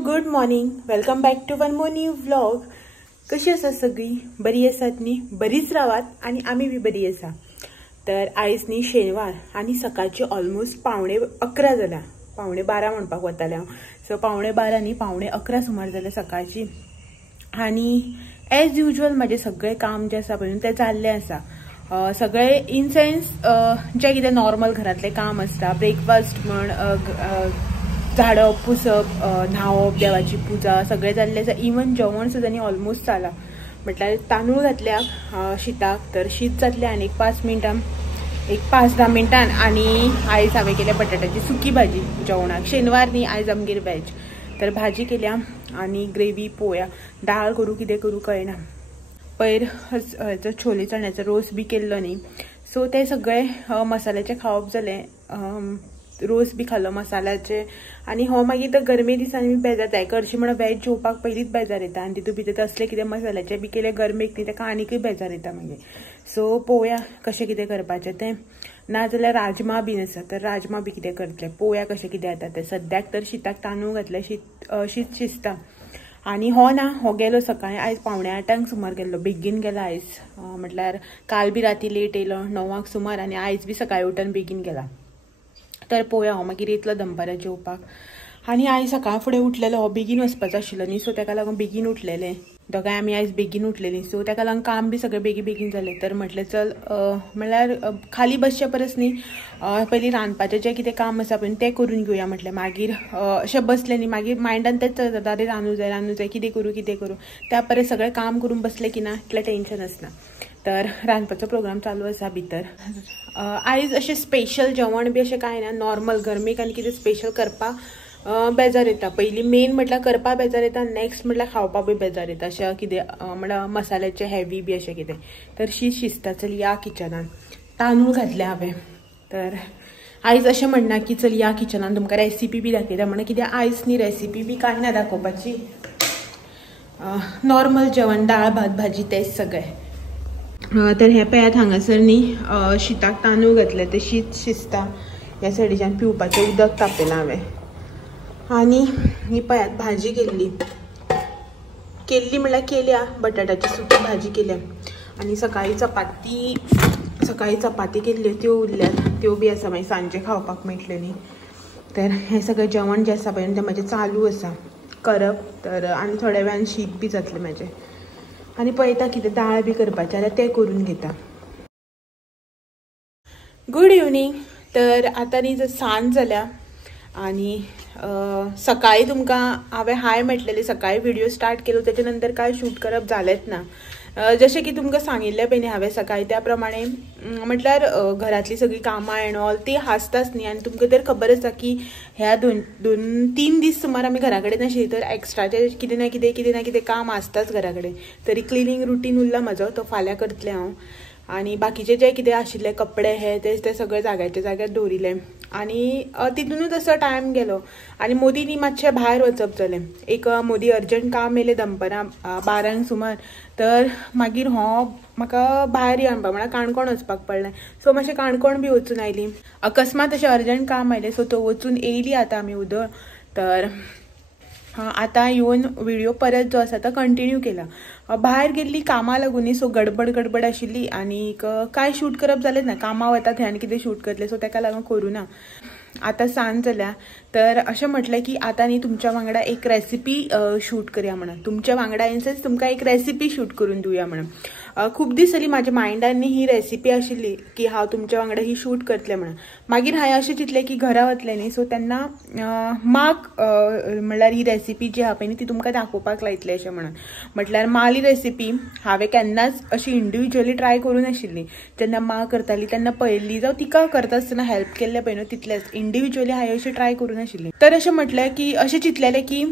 Good morning, welcome back to one more new vlog. कशी आसा सगळी? बरी आसात न्ही? बरीच रावात आणि आम्ही बी बरी आसा. तर आयज न्ही शेनवार आणि सकाळचे ऑलमोस्ट 11:15 जाला. 11:15 म्हणपाक वताले हांव. सो 11:15 न्ही 11:15 सुमार जाले सकाळची. आणि एज युजल माझे सगळे काम जे आसा पळय ते जाल्ले आसा. सगळे इन सेन्स जे कितें नॉर्मल घरातले काम आसता, ब्रेकफास्ट म्हण, झाडप, पुसप, न्हावप, देवाची पुजा सगळे जाल्ले आसा. इवन जेवण सुद्दां न्ही ऑलमोस्ट जाला. म्हटल्यार तांदूळ घातल्या शिताक, तर शीत जातले आनी एक 5-10 मिनटान. आणि आयज हांवें केल्या बटाट्याची सुकी भाजी जेवणाक. शेनवार न्ही, आयज आमगेर वेज. तर भाजी केल्या आणि ग्रेवी पोया. डाळ करूं कितें करूं कळना. पयर हेचो छोले चण्याचो रोस बी केल्लो न्ही, सो ते सगळे मसाल्याचे खावप जालें. रोस बी खाल्लो मसाल्याचे. आणि हो मागीर तर गरमे दिसांनी बेजार जाय. करशी म्हणून वेज जेवपाक पयलींच बेजार येता आनी तितून भितर तसले कितें मसाल्याचे बी केले गरमेक न्ही, ताका आनीकय बेजार येता मागीर. सो पळोवया कशें कितें करपाचें तें. नाजाल्यार राजमा बीन आसा, तर राजमा बी कितें करतले. पळोवया कशें कितें जाता तें. सद्याक तर शिताक तांदूळ घातले, शीत शिजता. आणि हो ना, हो गेलो सकाळी. आयज 7:45 सुमार गेल्लो. बेगीन गेला आयज. म्हटल्यार काल बी राती लेट येयलो 9 सुमार, आणि आयज बी सकाळी उठून बेगीन गेला. तर पळोवया हांव मागीर येतलो दनपारां जेवपाक. आनी आयज सकाळ फुडें उठलेलो. हो बेगीन वचपाचो आशिल्लो न्ही, सो ताका लागून बेगीन उठलेले. दोगांय आमी आयज बेगीन उठलेलीं, सो ताका लागून काम बी सगळें बेगीन जालें. तर म्हटलें चल, म्हळ्यार खाली बसचे परस न्ही पयलीं रांदपाचें जें कितें काम आसा पळय तें करून घेवया म्हटलें. मागीर अशें बसलें न्ही, मागीर मायंडान तेंच चलता, आरे रांदूं जाय, कितें करूं. त्या परस सगळें काम करून बसलें की ना, इतलें टेन्शन आसना. तर रांदपाचो प्रोग्राम चालू आसा भितर. आयज अशें स्पेशल जेवण बी अशें कांय ना. नॉर्मल गरमेक आनी कितें स्पेशल करपाक बेजार येता. पयलीं मेन म्हटल्यार करपाक बेजार येता, नेक्स्ट म्हटल्यार खावपाक बी बेजार येता. अशें कितें म्हळ्यार मसाल्याचें हेवी बी अशें कितें. तर शीत शिजता. चल या किचनान. तांदूळ घातले हांवें. तर आयज अशें म्हणना की चल या किचनान तुमकां रेसिपी बी दाखयता म्हणून, कित्याक आयज न्ही रेसिपी बी कांय ना दाखोवपाची. नॉर्मल जेवण, दाळ भात भाजी तेच सगळें. तर हे पळयात हांगासर न्ही शिताक तांदूळ घातले, ते शीत शिजता. ह्या सायडीच्यान पिवपाचें उदक तापयलां हांवें. आनी ही पळयात भाजी केल्ली म्हळ्यार केल्या. बटाट्याची सुकी भाजी केल्या. आनी सकाळी चपाती केल्ल्यो त्यो उरल्यात. त्यो बी आसा, मागीर सांजे खावपाक मेळटल्यो न्ही. तर हें सगळें जेवण जें आसा पळय तें म्हाजें चालू आसा करप. तर आनी थोड्या वेळान शीत बी जातलें म्हाजें. आनी पळयता कितें दाळ बी करपाचें जाल्यार तें करून घेता. Good evening. तर आतां न्ही सांज जाल्या. आनी सकाळी तुमकां हांवें हाय म्हटलेली, सकाळी व्हिडिओ स्टार्ट केलो, तेच्या नंतर काय शूट करप जालेंच ना. जशें की तुमकां सांगिल्लें पळय न्ही हांवें सकाळी, त्या प्रमाणे म्हटल्यार घरातली सगळी कामां एंड ऑल ती आसताच न्ही. आनी तुमकां तर खबर आसा की ह्या 2-3 दीस सुमार आमी घरा कडेन आशिल्ली. तर एक्स्ट्राचे कितें ना कितें काम आसताच घरा कडेन. तरी क्लिनींग रुटीन उरला म्हजो, तो फाल्यां करतलें हांव. आनी बाकीचे जे कितें आशिल्ले कपडे ते सगळे जाग्याच्या जाग्यार दवरिल्ले. आनी तितूनच असो टायम गेलो. आनी मोदी न्ही मातशें भायर वचप जालें. एक मोदी अर्जंट काम येयलें दनपारां 12 सुमार. तर मागीर म्हाका भायर या म्हणपाक म्हळ्यार काणकोण वचपाक पडलें. सो मातशें काणकोण बी वचून आयलीं. अकस्मात अशें अर्जंट काम आयलें, सो तो वचून येयली आतां आमी उदळ. तर आतां येवन व्हिडिओ परत जो आसा तो कंटिन्यू केला. भायर गेल्ली कामां लागून न्ही, सो गडबड आशिल्ली. आनी काय शूट करप जालें ना. कामां वता थंय आनी कितें शूट करतलें, सो ताका लागून करूं ना. आतां सांज जाल्या. तर अशें म्हटलें की आतां न्ही तुमच्या वांगडा एक रेसिपी शूट करया म्हणून. तुमच्या वांगडा इन सेन्स तुमकां एक रेसिपी शूट करून दिवया म्हणून. खूब दीस जालीं म्हाज्या मायंडान न्ही ही रेसिपी आशिल्ली की हांव तुमच्या वांगडा ही शूट करतलें म्हणून. मागीर हांवें अशें चिंतलें की घरा वतलें न्ही, सो तेन्ना म्हळ्यार ही रेसिपी जी आहा पळय न्ही ती तुमकां दाखोवपाक लायतलें अशें म्हणून. म्हटल्यार माली रेसिपी हांवें केन्नाच अशी इंडिविज्युअली ट्राय करूं नाशिल्ली. जेन्ना करताली तेन्ना पळयल्ली, जावं तिका करता आसतना हेल्प केल्लें पळय न्हू, तितलेंच. इंडिविज्युअली हांवें अशी ट्राय करूं नाशिल्ली. तर अशें म्हटलें की अशें चिंतलेलें की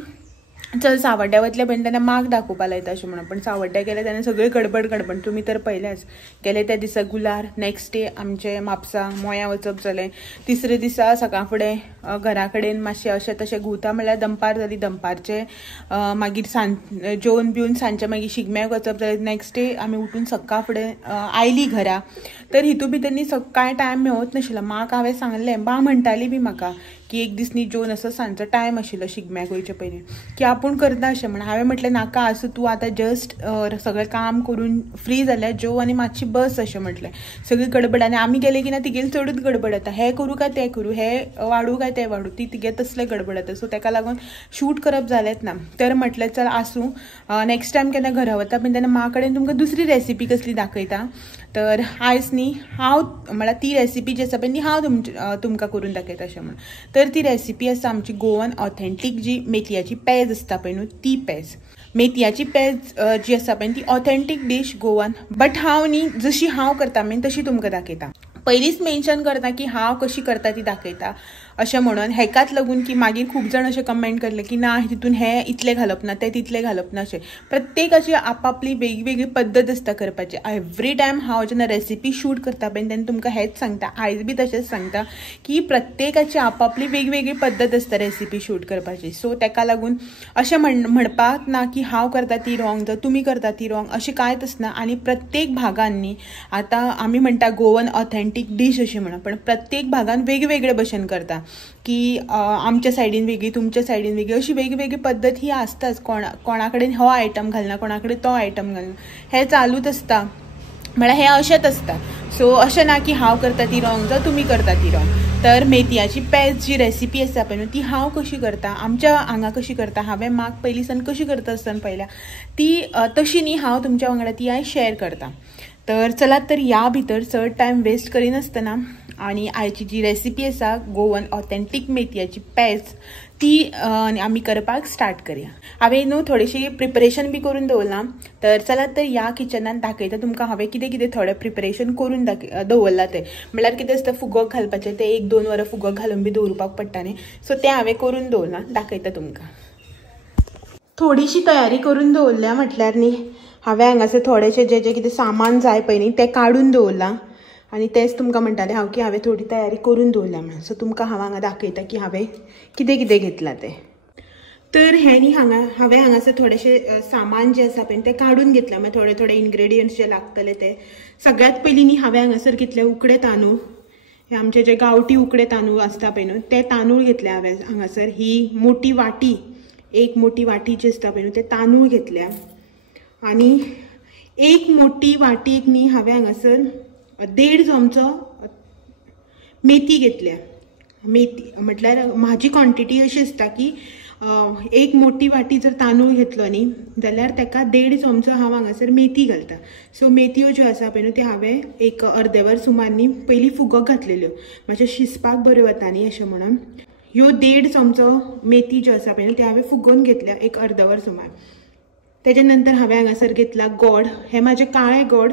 चल सावड्ड्या वतले पण त्यांना माग दाखोवपा लायता अशें म्हणून. पण सावड्ड्या गेले तेन्ना सगळे गडबड गडबड. तुमी तर पयल्याच. गेले त्या दिसा गुलार, नेक्स्ट डे आमचे म्हापसा मोया वचप जालें. तिसरे दिसा सकाळ फुडें घरा कडेन मातशें अशें तशें घुंवता म्हणल्यार दनपार जाली. दनपारचे मागीर जेवन बिवन सांजचे मागीर शिगम्याक वचप जालें. नेक्स्ट डे आमी उठून सकाळ फुडें आयली घरा. तर हितू भितर न्ही सकाळी टायम मेळत नाशिल्लो. म्हाक हांवें सांगलें, बा म्हणटाली बी म्हाका की एक दीस न्ही जेवन असो सांजचो टायम आशिल्लो शिगम्याक वयचे पयलीं की आपूण करता अशें म्हणून. हांवें म्हटलें नाका आसूं, तूं आतां जस्ट सगळें काम करून फ्री जाल्यार जेव आनी मातशी बस अशें म्हटलें. सगळी गडबड आनी आमी गेले की ना तिगेली चडूच गडबड येता. हें करूं काय तें करूं, हें वाडूं काय तें वाडूं, ती तिगे तसले गडबड येता. सो ताका लागून शूट करप जालेंच ना. तर म्हटलें चल आसूं, नेक्स्ट टायम केन्ना घरा वता बीन तेन्ना मा कडेन तुमकां दुसरी रेसिपी कसली दाखयता. तर आयज न्ही हांव म्हळ्यार ती रेसिपी जी आसा पळय न्ही हांव तुमकां करून दाखयता अशें म्हणून. तर ती रेसिपी आसा आमची गोवन ऑथेंटीक जी मेथयाची पेज आसता पळय न्हू ती पेज. मेथयाची पेज जी आसा पळय ती ऑथेंटीक डीश गोवन. बट हांव न्ही जशी हांव करता बीन तशी तुमकां दाखयता. पयलींच मेन्शन करता की हांव कशी करता ती दाखयता अशें म्हणून. हेकाच लागून की मागीर खूब जाण अशें कमेंट करले की ना तितून हें इतलें घालप ना तें तितलें घालप ना अशें. प्रत्येकाची आपापली वेगवेगळी पद्दत आसता करपाची. एवरी टायम हांव जेन्ना रेसिपी शूट करता पळय तेन्ना तुमकां हेंच सांगता, आयज बी तशेंच सांगता की प्रत्येकाची आपापली वेगवेगळी पद्दत आसता रेसिपी शूट करपाची. सो ताका लागून अशें म्हणपाक ना की हांव करता ती रॉंग तर तुमी करता ती रॉंग अशें कांयच आसना. आनी प्रत्येक भागान न्ही आतां आमी म्हणटा गोवन ऑथेंटीक डीश अशी म्हणून, पण प्रत्येक भागान वेगवेगळे भशेन करता की आमच्या सायडीन वेगळी, तुमच्या सायडीन वेगळी, अशी वेगवेगळी पद्दत ही आसताच. कोणा कडेन हो आयटम घालना, कोणा कडेन तो आयटम घालना, हें चालूच आसता. म्हळ्यार हें अशेंच आसता. सो अशें ना की हांव करता ती रॉंग जावं तुमी करता ती रॉंग. तर मेथयाची पेज जी रेसिपी आसा पळय न्हू ती हांव कशी करता, आमच्या हांगा कशी करता, हांवें म्हाक पयलीं सावन कशी करता आसतना पयल्या ती तशी न्ही हांव तुमच्या वांगडा ती आयज शेअर करता. तर चलात तर ह्या भितर चड टायम वेस्ट करिनासतना आणि आयची जी रेसिपी आसा गोवन ऑथेंटीक मेथयाची पेज ती आमी करपाक स्टार्ट करूया. हांवें न्हू थोडीशी प्रिपरेशन बी करून दवरलां. तर चलात तर ह्या किचनान दाखयता तुमकां हांवें कितें कितें थोडें प्रिपरेशन करून दवरलां तें. म्हळ्यार कितें आसता फुगो घालपाचें तें 1-2 वरां फुगो घालून बी दवरपाक पडटा न्ही. सो तें हांवें करून दवरलां, दाखयता तुमकां. थोडीशी तयारी करून दवरल्या म्हटल्यार न्ही हांवें हांगासर थोडेशें जें कितें सामान जाय पळय न्ही तें काडून दवरलां. आनी तेंच तुमकां म्हणटालें हांव की हांवें थोडी तयारी करून दवरल्या म्हणून. सो तुमकां हांव हांगा दाखयता की हांवें कितें कितें घेतलां तें. तर हें न्ही हांवें हांगासर थोडेशें सामान जें आसा पळय तें काडून घेतलें. मागीर थोडे इन्ग्रेडियंट्स जे लागतले ते सगळ्यात पयलीं न्ही हांवें हांगासर घेतले उकडे तांदूळ. हे आमचे जे गांवठी उकडे तांदूळ आसता पळय न्हू ते तांदूळ घेतले हांवें हांगासर. ही मोठी वाटी, एक मोठी वाटी जी आसता पळय न्हू ते तांदूळ घेतल्या. आनी एक मोठी वाटयेक न्ही हांवें हांगासर 1.5 चमचो मेथी घेतल्या. मेथी म्हटल्यार म्हाजी क्वॉन्टिटी अशी आसता की एक मोठी वाटी जर तांदूळ घेतलो न्ही जाल्यार ताका 1.5 चमचो हांव हांगासर मेथी घालता. सो मेथयो ज्यो आसा पळय न्हू त्यो हांवें एक अर्देवर सुमार न्ही पयलीं फुगो घातलेल्यो मातशें शिजपाक बऱ्यो वता न्ही अशें म्हणून. ह्यो 1.5 चमचो मेथी ज्यो आसा पळय न्हू त्यो हांवें फुगोवन घेतल्या एक अर्देवर सुमार. तेच्या नंतर हांवें हांगासर घेतला गोड. हे म्हाजे काळे गोड.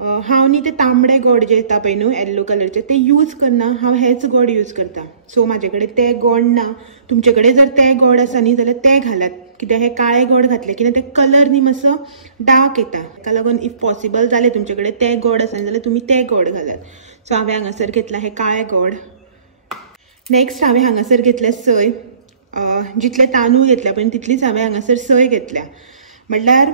हांव न्ही ते तांबडे गोड जे येता पळय न्हू येल्लो कलरचे ते यूज करना, हांव हेच गोड यूज करता. सो म्हाजे कडेन ते गोड ना. तुमचे कडेन जर ते गोड आसा न्ही जाल्यार ते घालात. कित्याक हे काळे गोड घातले की ते कलर न्ही मातसो डार्क येता. ताका लागून इफ पॉसिबल जालें तुमचे कडेन ते गोड आसा जाल्यार तुमी ते गोड घालात. सो हांवें हांगासर घेतला हे काळे गोड. नेक्स्ट हांवें हांगासर घेतले सय. जितले तांदूळ घेतल्या पळय तितलीच हांवें हांगासर सय घेतल्या. म्हटल्यार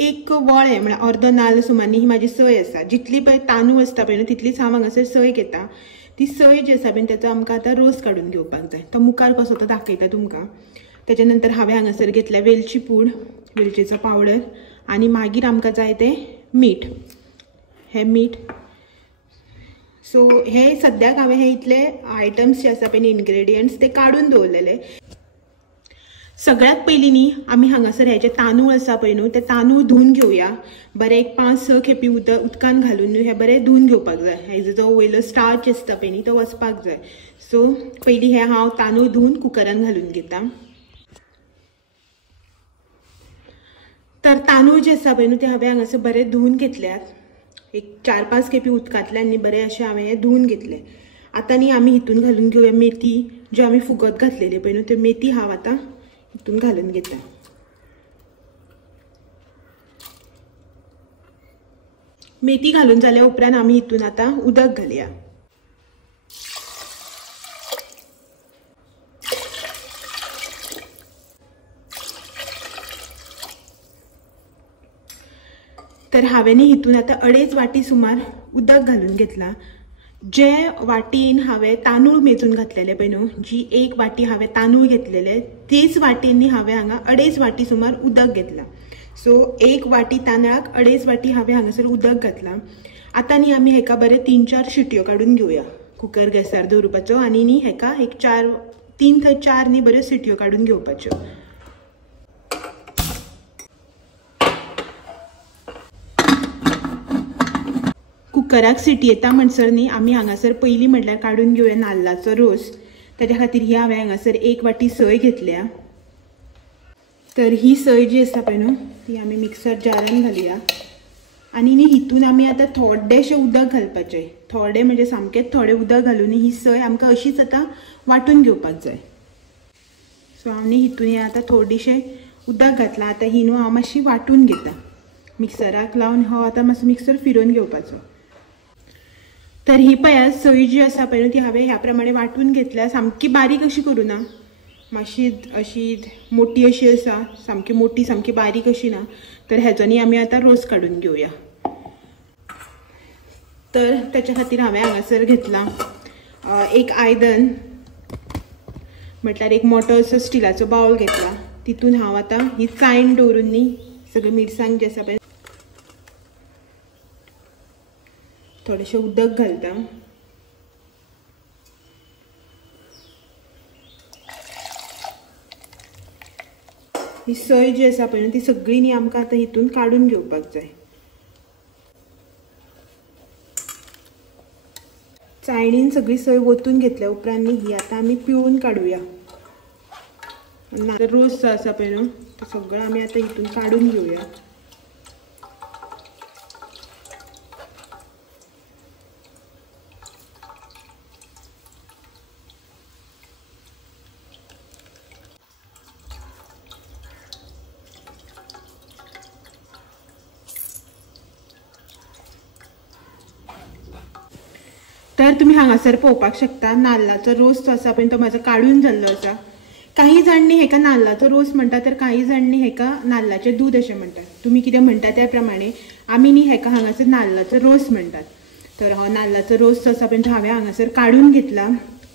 एक वळे म्हळ्यार अर्दो नाल्ल सुमार ही म्हाजी सय आसा. जितली पळय तांदूळ आसता पळय न्हू तितलीच हांव हांगासर सय घेता. ती सय जी आसा पळय तेचो आमकां आतां रोस काडून घेवपाक जाय. तो मुखार कसो तो दाखयता तुमकां. तेच्या नंतर हांवें हांगासर घेतल्या वेलची पूड, वेलचेचो पावडर आनी मागीर आमकां जाय तें मीठ. हें मीठ. सो हे सद्याक हांवें हे इतले आयटम्स जे आसा पळय इन्ग्रेडियंट्स ते काडून दवरलेले. सगळ्यात पयलीं न्ही आमी हांगासर हे जे तांदूळ आसा पळय न्हू ते तांदूळ धुवन घेवया. बरें एक 5-6 खेपी उदकान घालून न्हू हे बरें धुवन घेवपाक जाय. हेजो जो वयलो स्टार्च आसता पळय न्ही तो वचपाक जाय. सो पयलीं हे हांव तांदूळ धुवन कुकरान घालून घेता. तर तांदूळ जे आसा पळय न्हू ते हांवें हांगासर बरें धुवन घेतल्यात. एक 4-5 खेपी उदकांतल्यान न्ही बरें अशें हांवें हे धुवन घेतले. आतां न्ही आमी हितून घालून घेवया मेथी ज्यो आमी फुगत घातलेल्यो पळय न्हू त्यो मेथी हांव आतां हितून घालून घेता. मेथी घालून जाल्या उपरांत आमी हितून आता उदक घालया. तर हांवें हितून आता 2.5 वाटी सुमार उदक घालून घेतला. जे वाटीन हांवें तांदूळ मेजून घातलेले पळय न्हू, जी 1 वाटी हांवें तांदूळ घेतलेले तीच वाटींनी हांवें हांगा 2.5 वाटी सुमार उदक घेतला. सो 1 वाटी तांदळाक 2.5 वाटी हांवें हांगासर उदक घातला. आता न्ही आमी हेका बरे 3-4 शिटयो काडून घेवया. कुकर गॅसार दवरपाचो आनी न्ही हेका एक 3 थंय 4 न्ही बऱ्यो शिटयो काडून घेवपाच्यो. कुकराक सिटी येता म्हणसर न्ही आमी हांगासर पयलीं म्हटल्यार काडून घेवया नाल्लाचो रोस. ताच्या खातीर ही हांवें हांगासर 1 वाटी सोय घेतल्या. तर ही सोय जी आसा पळय न्हू ती आमी मिक्सर जारान घालुया. आनी न्ही हितून आमी आतां थोडेशें उदक घालपाचें. थोडें म्हणजे सामकेंच थोडें उदक घालून ही सोय आमकां अशीच आतां वांटून घेवपाक जाय. सो हांव न्ही हितून आतां थोडीशें उदक घातलां. आतां ही न्हू हांव मातशी वांटून घेता. मिक्सराक लावन हो आतां मातसो मिक्सर फिरोवन घेवपाचो. तर ही पळयात सोय जी आसा पळय ती हांवें ह्या प्रमाणे वांटून घेतल्या. सामकी बारीक अशी करूं ना, मातशी अशी मोठी अशी आसा, सामकी मोठी सामकी बारीक अशी ना. तर हेजोनी आमी आतां रोस काडून घेवया. तर त्याच्या खातीर हांवें हांगासर घेतला एक आयदन, म्हटल्यार एक मोठो असो स्टिलाचो बावल घेतला. तितून हांव आतां ही चायण दवरून न्ही सगळी मिरसांग जी आसा पळय थोडेशें उदक घालता. ही सोय जी आसा पळय ती सगळी न्ही आमकां आतां हितून काडून घेवपाक जाय. चायणीन सगळी सोय ओतून घेतल्या उपरांत न्ही ही आतां आमी पिळून काडुया. रोस जो आसा पळय न्हू तो सगळो आमी आतां हितून काडून घेवया. तर तुम्ही हांगासर पळोवपाक शकता नाल्लाचो रोस जो आसा पळय तो म्हाजो काडून जाल्लो आसा. काही जाणांनी हेका नाल्लाचो रोस म्हणटा तर काही जाणांनी हेका नाल्लाचें दूध अशें म्हणटात. तुमी कितें म्हणटा त्या प्रमाणे आमी न्ही हेका हांगासर नाल्लाचो रोस म्हणटात. तर हो नाल्लाचो रोस जो आसा पळय तो हांवें हांगासर काडून घेतला.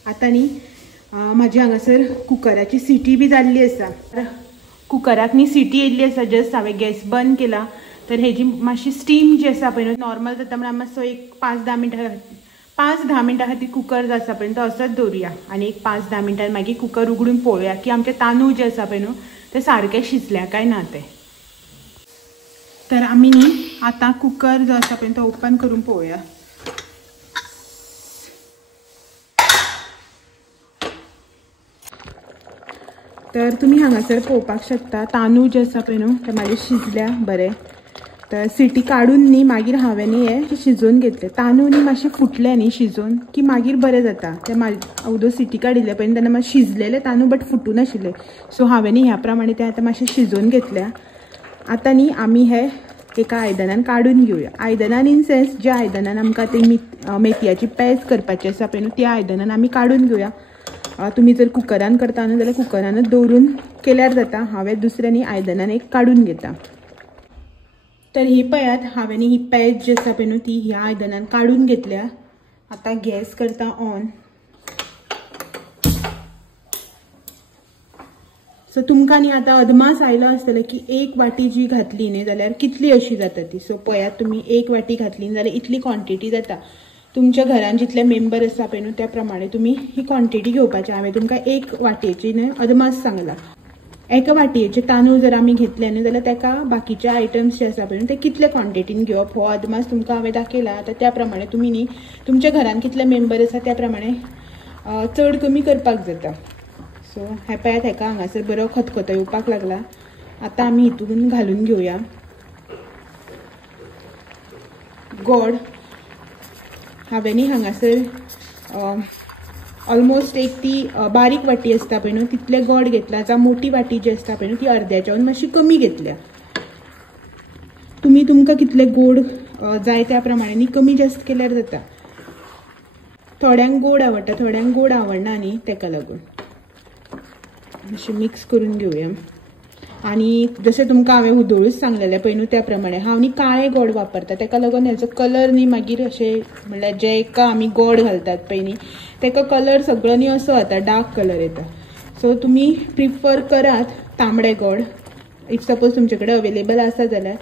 आतां न्ही म्हाजी हांगासर कुकराची सिटी बी जाल्ली आसा. कुकराक न्ही सिटी येयल्ली आसा. जस्ट हांवें गॅस बंद केला. तर हेजी मातशी स्टीम जी आसा पळय नॉर्मल जाता म्हणल्यार मातसो एक 5-10 मिनटां खातीर कुकर जो आसा पळय तो असोच दवरुया. आनी एक 5-10 मिनटां मागीर कुकर उगडून पळोवया की आमचे तांदूळ जे आसा पळय न्हू ते सारके शिजल्या काय ना ते. तर आमी न्ही आतां कुकर जो आसा पळय तो ओपन करून पळोवया. तर तुमी हांगासर पळोवपाक शकता तांदूळ जे आसा पळय न्हू ते म्हाजे शिजल्या बरें. तर सिटी काडून न्ही मागीर हांवें न्ही हे शिजोवन घेतले. तांदूळ न्ही मातशे फुटले न्ही शिजोवन की मागीर बरें जाता. ते हांव सिटी काडिल्ले पळय तेन्ना मातशे शिजलेले तांदूळ बट फुटून आशिल्ले. सो हांवें न्ही ह्या प्रमाणे ते आतां मातशे शिजोवन घेतल्या. आतां न्ही आमी हे एका आयदनान काडून घेवया. आयदनान इन सेन्स ज्या आयदनान आमकां ते मेथयाची पेज करपाची आसा पळय न्हू त्या आयदनान आमी काडून घेवया. तुम्ही जर कुकरान करता न्हू जाल्यार कुकरानूच दवरून केल्यार जाता. हांवें दुसऱ्या न्ही आयदनान एक काडून घेता. तर ही पळयात हांवें ही पेज जी आसा पळय न्हू ती ह्या आयदनान काडून घेतल्या. आतां गॅस करता ऑन. सो तुमकां न्ही आतां अदमास आयलो आसतलो की 1 वाटी जी घातली न्ही जाल्यार कितली अशी जाता ती. सो पळयात तुमी 1 वाटी घातली जाल्यार इतली क्वॉन्टिटी जाता. तुमच्या घरान जितले मेंबर आसा पळय न्हू त्या प्रमाणे तुमी ही क्वॉन्टिटी घेवपाची. हांवें तुमकां 1 वाटयेची न्ही अदमास सांगला. एका वाटयेचे तांदूळ जर आमी घेतले न्ही जाल्यार ताका बाकीचे आयटम्स जे आसा पळय ते कितले क्वॉन्टिटीन घेवप हो अदमास तुमकां हांवें दाखयला. आतां त्या प्रमाणे तुमी न्ही तुमच्या घरान कितले मेंबर आसा त्या प्रमाणे चड कमी करपाक जाता. सो हे पळयात हेका हांगासर बरो खतखतो येवपाक लागला. आतां आमी हितून घालून घेवया गोड. हांवें न्ही हांगासर ऑलमोस्ट एक ती बारीक वाटी असता पळय न्हू तितले गोड घेतला. जा मोठी वाटी जी असता पळय न्हू ती अर्द्याच्याहून मातशी कमी घेतल्या. तुम्ही तुमकां कितले गोड जाय त्या प्रमाणे कमी जास्त केल्यार जाता. थोड्यांक गोड आवडटा, थोड्यांक गोड आवडना न्ही, तेका लागून मातशें मिक्स करून घेवया. आणि जशें तुमकां हांवें उदोळूच सांगलेलें पळय न्हू त्या प्रमाणे हांव न्ही काळें गोड वापरता. तेका लागून हेजो कलर न्ही मागीर अशें म्हणल्यार जेका आमी गोड घालतात पळय न्ही तेका कलर सगळो न्ही असो जाता, डार्क कलर येता. सो तुमी प्रिफर करात तांबडे गोड इफ सपोज तुमचे कडेन अवेलेबल आसा जाल्यार.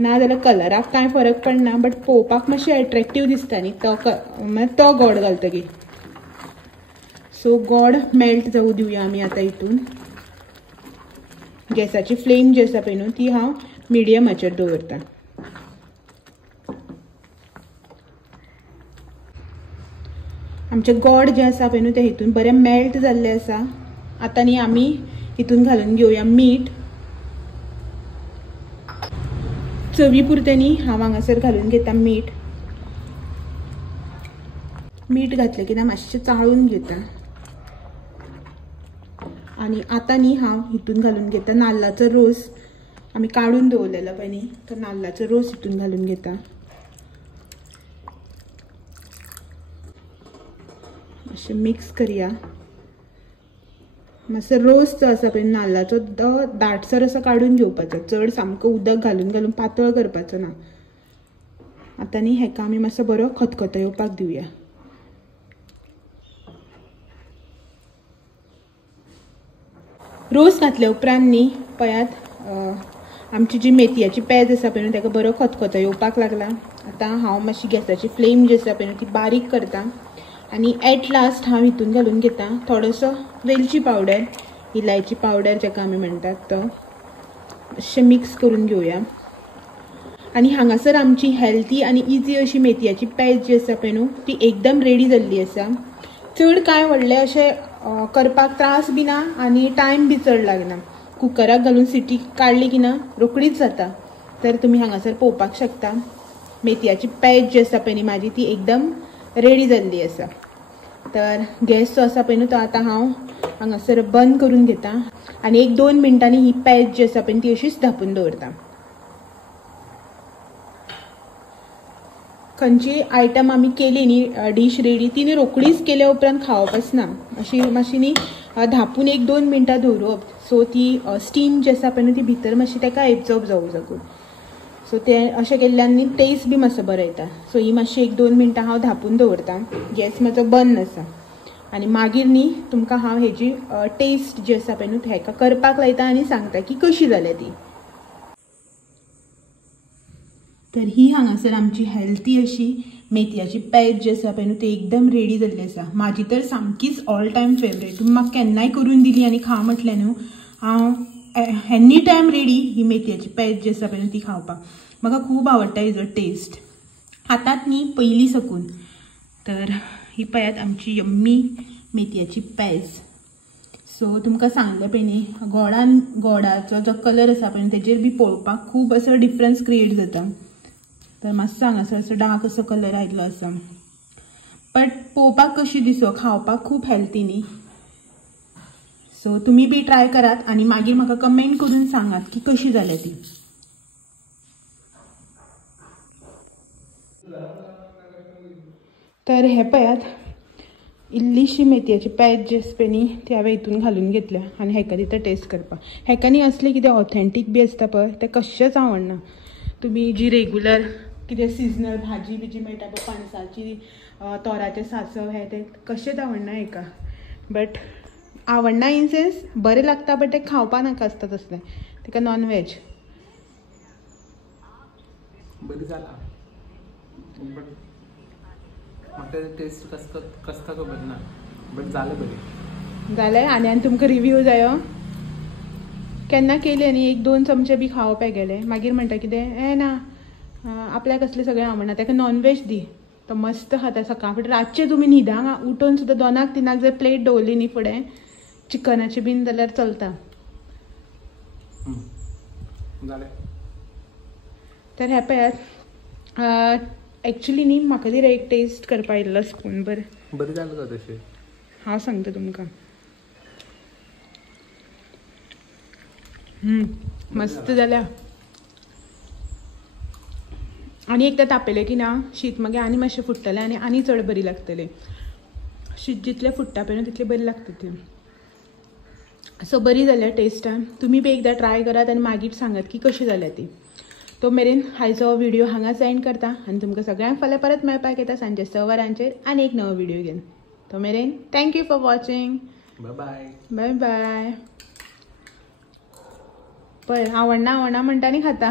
ना जाल्यार कलराक कांय फरक पडना, बट पळोवपाक मातशें एट्रॅक्टीव दिसता न्ही तो गोड घालतकीर. सो गोड मेल्ट जावूं दिवया आमी आतां हितून. गॅसाची फ्लेम जी आसा पळय न्हू ती हांव मिडियमाचेर दवरता. आमचें गोड जें आसा पळय न्हू तें हितून बरें मेल्ट जाल्लें आसा. आतां न्ही आमी हितून घालून घेवया मीठ. चवी पुरतें न्ही हांव हांगासर घालून घेता मीठ. मीठ घातलें की मातशें चाळून घेता. आणि आतां न्ही हांव हितून घालून घेता नाल्लाचो रोस. आमी काडून दवरलेलो पळय न्ही तो नाल्लाचो रोस हितून घालून घेता. मातशें मिक्स करया. मातसो रोस जो आसा पळय नाल्लाचो तो दाटसर असो काडून घेवपाचो. चड सामको उदक घालून घालून पातळ करपाचो ना. आतां न्ही हेका आमी मातसो बरो खतखतो येवपाक दिवया. रोस घातल्या उपरांत न्ही पळयात आमची जी मेथयाची पेज आसा पळय न्हू ताका बरो खतखतो येवपाक लागला. आतां हांव मातशी गॅसाची फ्लेम जी आसा पळय न्हू ती बारीक करता. आणि एट लास्ट हांव हितून घालून घेता थोडोसो वेलची पावडर, इलायची पावडर जाका आमी म्हणटात तो. अशें मिक्स करून घेवया. आणि हांगासर आमची हेल्थी आनी इजी अशी मेथयाची पेज जी आसा पळय न्हू ती एकदम रेडी जाल्ली आसा. चड कांय व्हडलें अशें करपाक त्रास बी ना आनी टायम बी चड लागना. कुकराक घालून सिटी काडली की ना रोकडीच जाता. तर तुमी हांगासर पळोवपाक शकता मेथयाची पेज जी आसा पळय न्ही म्हाजी ती एकदम रेडी जाल्ली आसा. तर गॅस जो आसा पळय न्हू तो आतां हांव हांगासर बंद करून घेता आनी 1-2 मिनटांनी ही पेज जी आसा पळय ती अशीच धापून दवरता. खंयची आयटम आमी केली न्ही डीश रेडी ती न्ही रोकडीच केल्या उपरांत खावप ना. अशी मातशी न्ही धापून 1-2 मिनटां दवरप. सो ती स्टीम जी आसा पळय न्ही ती भितर मातशी ताका एब्जॉर्ब जावूं लागून. सो तें अशें केल्ल्यान न्ही टेस्ट बी मातसो बरो येता. सो ही मातशी 1-2 मिनटां हांव धापून दवरता. गॅस म्हजो बंद आसा. आनी मागीर न्ही तुमकां हांव हेजी टेस्ट जी आसा पळय न्हू हेका करपाक लायता आनी सांगता की कशी जाल्या ती. तर ही हांगासर आमची हेल्थी अशी मेथयाची पेज जी आसा पळय न्हू ती एकदम रेडी जाल्ली आसा. म्हाजी तर सामकीच ऑल टायम फेवरेट. तुमी म्हाका केन्नाय करून दिली आनी खा म्हटलें न्हू हांव एनी टायम रेडी ही मेथयाची पेज जी आसा पळय न्हू ती खावपाक. म्हाका खूब आवडटा हेजो टेस्ट. खातात न्ही पयलीं साकून. तर ही पळयात आमची यम्मी मेथयाची पेज. सो तुमकां सांगलें पळय न्ही गोडाचो जो कलर आसा पळय तेजेर बी पळोवपाक खूब असो डिफरन्स क्रिएट जाता. तर मातसो हांगासर असो डार्क असो कलर आयिल्लो आसा. बट पळोवपाक कशी दिसो खावपाक खूब हेल्थी न्ही. सो तुमी बी ट्राय करात आनी मागीर म्हाका कमेंट करून सांगात की कशी जाल्या ती. तर हे पळयात इल्लीशी मेथयाची पेज जी आसा पळय न्ही ती हांवें हितून घालून घेतल्या आनी हेका दिता टेस्ट करपाक. हेका न्ही असलें कितें ऑथेंटीक बी आसता पळय तें कशेंच आवडना. तुमी जी रेगुलर कितें सिजनल भाजी बिजी मेळटा पळय पणसाची तोराचें सांसव हें तें कशेंच आवडना हेका. बट आवडना इन सेन्स बरें लागता बट तें खावपा नाका आसता तसलें. तेका नॉन वेज बरें जाला बट म्हाका टेस्ट कसता खबर ना. बट जालें बरें जालें. आनी तुमकां रिव्यू जायो. केन्ना केली न्ही 1-2 चमचे बी खावप गेले मागीर म्हणटा कितें ना आपल्याक असलें सगळें आवडना ताका नॉन वेज दी तो मस्त खाता. सकाळ फुडें रातचे तुमी न्हिदांक उठोवन सुद्दां 2-3 जर प्लेट दवरली न्ही फुडें चिकनाची बीन जाल्यार चलता. तर हे पळयात एक्चुली न्ही म्हाका जर एक टेस्ट करपा इल्लो स्पून बरें बरें जालें गो तशें. हांव सांगता तुमकां. मस्त जाल्या. आनी एकदां तापयलें की ना शीत मागीर आनी मातशें फुट्टलें आनी चड बरी लागतली. शीत जितलें फुट्टा पळय तितली बरी लागता ती. सो बरी जाल्या टेस्टान. तुमी बी एकदां ट्राय करात आनी मागीर सांगात की कशी जाल्या ती. तो मेरेन आयचो व्हिडिओ हांगाच एंड करता आनी तुमकां सगळ्यांक फाल्यां परत मेळपाक येता सांजे 6 वरांचेर आनी एक नवो व्हिडिओ घेवन. तो मेरेन thank you for watching. Bye bye. Bye bye. पळय आवडना म्हणटा आनी खाता.